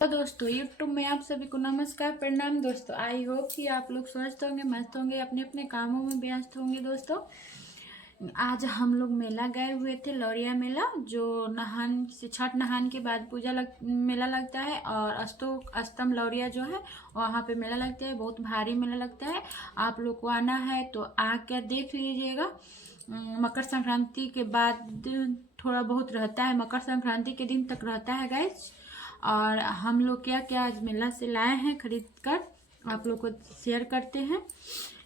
तो दोस्तों यूट्यूब में आप सभी को नमस्कार प्रणाम। दोस्तों आई होप कि आप लोग स्वस्थ होंगे, मस्त होंगे, अपने अपने कामों में व्यस्त होंगे। दोस्तों आज हम लोग मेला गए हुए थे, लौरिया मेला, जो नहान से छठ नहान के बाद मेला लगता है। और अष्टम लौरिया जो है वहाँ पे मेला लगता है, बहुत भारी मेला लगता है। आप लोग को आना है तो आकर देख लीजिएगा। मकर संक्रांति के बाद थोड़ा बहुत रहता है, मकर संक्रांति के दिन तक रहता है गाइस। और हम लोग क्या क्या आज मेला से लाए हैं खरीद कर आप लोग को शेयर करते हैं।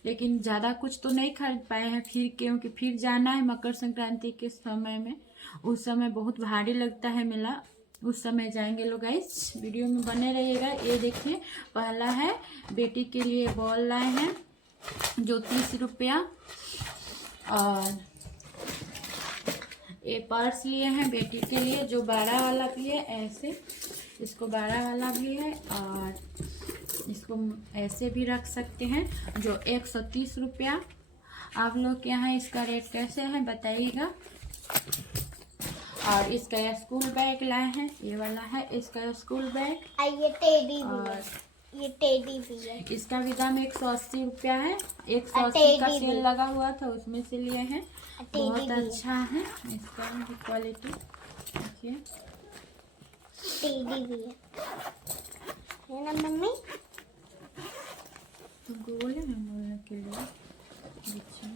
लेकिन ज़्यादा कुछ तो नहीं खरीद पाए हैं फिर, क्योंकि फिर जाना है मकर संक्रांति के समय में। उस समय बहुत भारी लगता है मेला, उस समय जाएंगे लोग गाइस। वीडियो में बने रहिएगा। ये देखिए, पहला है बेटी के लिए बॉल लाए हैं जो 30 रुपया। और ये पर्स लिए हैं बेटी के लिए जो 12 वाला भी है, ऐसे इसको 12 वाला भी है। और इसको ऐसे भी रख सकते हैं जो 130 रुपया। आप लोग के यहाँ इसका रेट कैसे है बताइएगा। और इसका स्कूल बैग लाए हैं, ये वाला है इसका स्कूल बैग। ये टेडी भी है, ये टेडी भी है। इसका भी दाम 180 रुपया है। 180 का सेल लगा हुआ था, उसमें से लिए हैं। बहुत अच्छा है इसका क्वालिटी, देखिए टेडी भी है ना मम्मी। तो गोल है ना बोलने के लिए। देखिए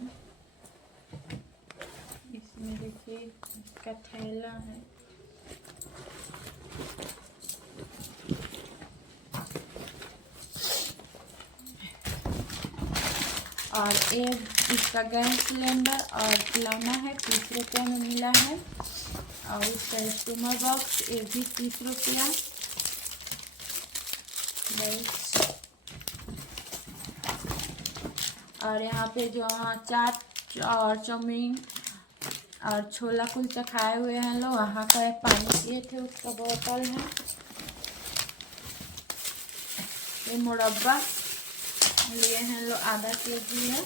इसमें देखिए इसका थैला है। और एक इसका गैस सिलेंडर और खिलौना है, 30 रुपये में मिला है। और इसका स्टीमर बॉक्स, ये भी 30 रुपया। और यहाँ पे जो चाट और चाउमीन और छोला कुलचा खाए हुए हैं लोग, वहाँ का एक पानी पिए थे उसका बोतल है। ये मुरब्बा लिए हैं लोग, आधा केजी है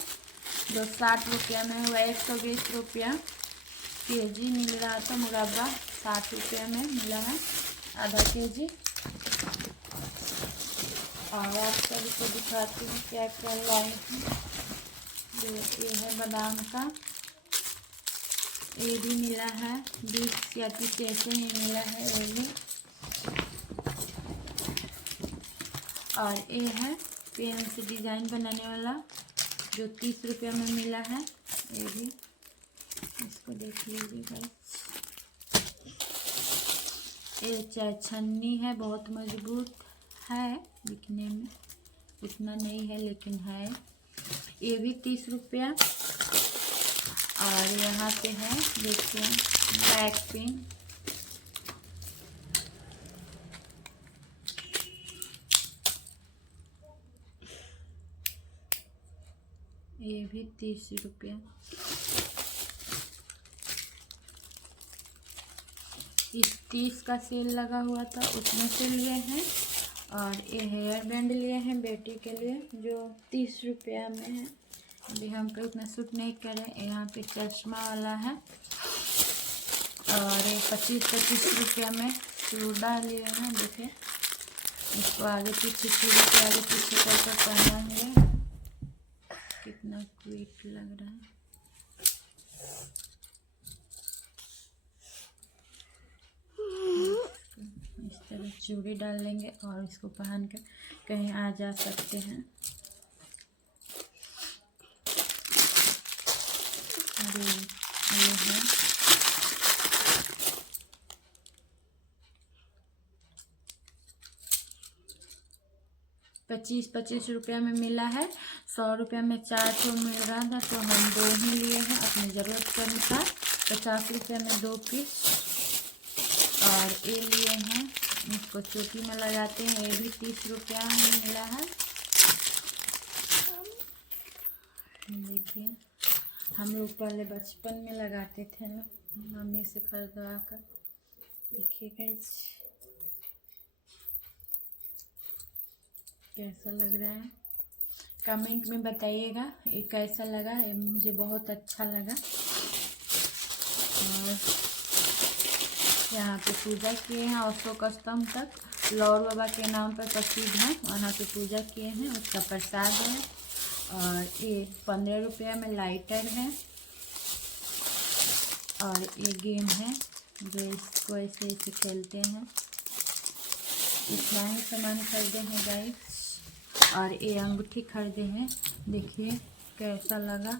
जो 60 रुपया में हुआ। 120 रुपया केजी मिल रहा था मुरब्बा, 60 रुपया में मिला है आधा केजी। और आप सभी को दिखाती हूँ क्या क्या लाई हूँ। ये है बादाम का, ये भी मिला है 20 या 30 ऐसे ही मिला है ये भी। और ये है पेन से डिज़ाइन बनाने वाला जो 30 रुपया में मिला है, ये भी इसको देख लीजिएगा। ये चाय छन्नी है, बहुत मजबूत है, दिखने में उतना नहीं है लेकिन है। ये भी 30 रुपया। और यहाँ पे है देखिए बैक पिन, ये भी 30 रुपया। इस 30 का सेल लगा हुआ था, उसमें से लिए हैं। और ये हेयर बैंड लिए हैं बेटी के लिए जो 30 रुपया में है। अभी हम पे उतना सूट नहीं करें। यहाँ पे चश्मा वाला है और ये 25 रुपया में चूड़ा लिए हैं। देखिए इसको आगे पीछे चूड़ी के आगे पीछे करके पहनाएंगे, कितना क्यूट लग रहा है। इस तरह चूड़ी डाल लेंगे और इसको पहन कर कहीं आ जा सकते हैं। ये है 25 रुपया में मिला है। 100 रुपया में 4 ठो मिल रहा था तो हम 2 ही लिए हैं अपनी ज़रूरत के अनुसार। 50 रुपया में 2 पीस। और ये लिए हैं, इसको चोटी में लगाते हैं, ये भी 30 रुपया में मिला है। देखिए हम लोग पहले बचपन में लगाते थे ना, मम्मी से खरीदवा कर। देखिए गाइस कैसा लग रहा है, कमेंट में बताइएगा ये कैसा लगा। ये मुझे बहुत अच्छा लगा। और यहाँ पे पूजा किए हैं अशोक स्तंभ तक। लौर बाबा के नाम पर प्रसिद्ध हैं, वहाँ पे पूजा किए हैं, उसका प्रसाद है। और ये 15 रुपया में लाइटर है। और ये गेम है जो इसको ऐसे ऐसे खेलते हैं। इतना ही सामान खरीदे हैं गाइस। और ये अंगूठी खरीदे हैं, देखिए कैसा लगा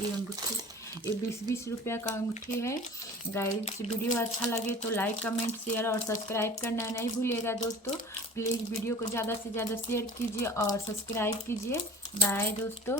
ये अंगूठी। ये 20-20 रुपया का अंगूठी है गाइस। वीडियो अच्छा लगे तो लाइक कमेंट शेयर और सब्सक्राइब करना नहीं भूलिएगा दोस्तों। प्लीज़ वीडियो को ज़्यादा से ज़्यादा शेयर कीजिए और सब्सक्राइब कीजिए। बाय दोस्तों।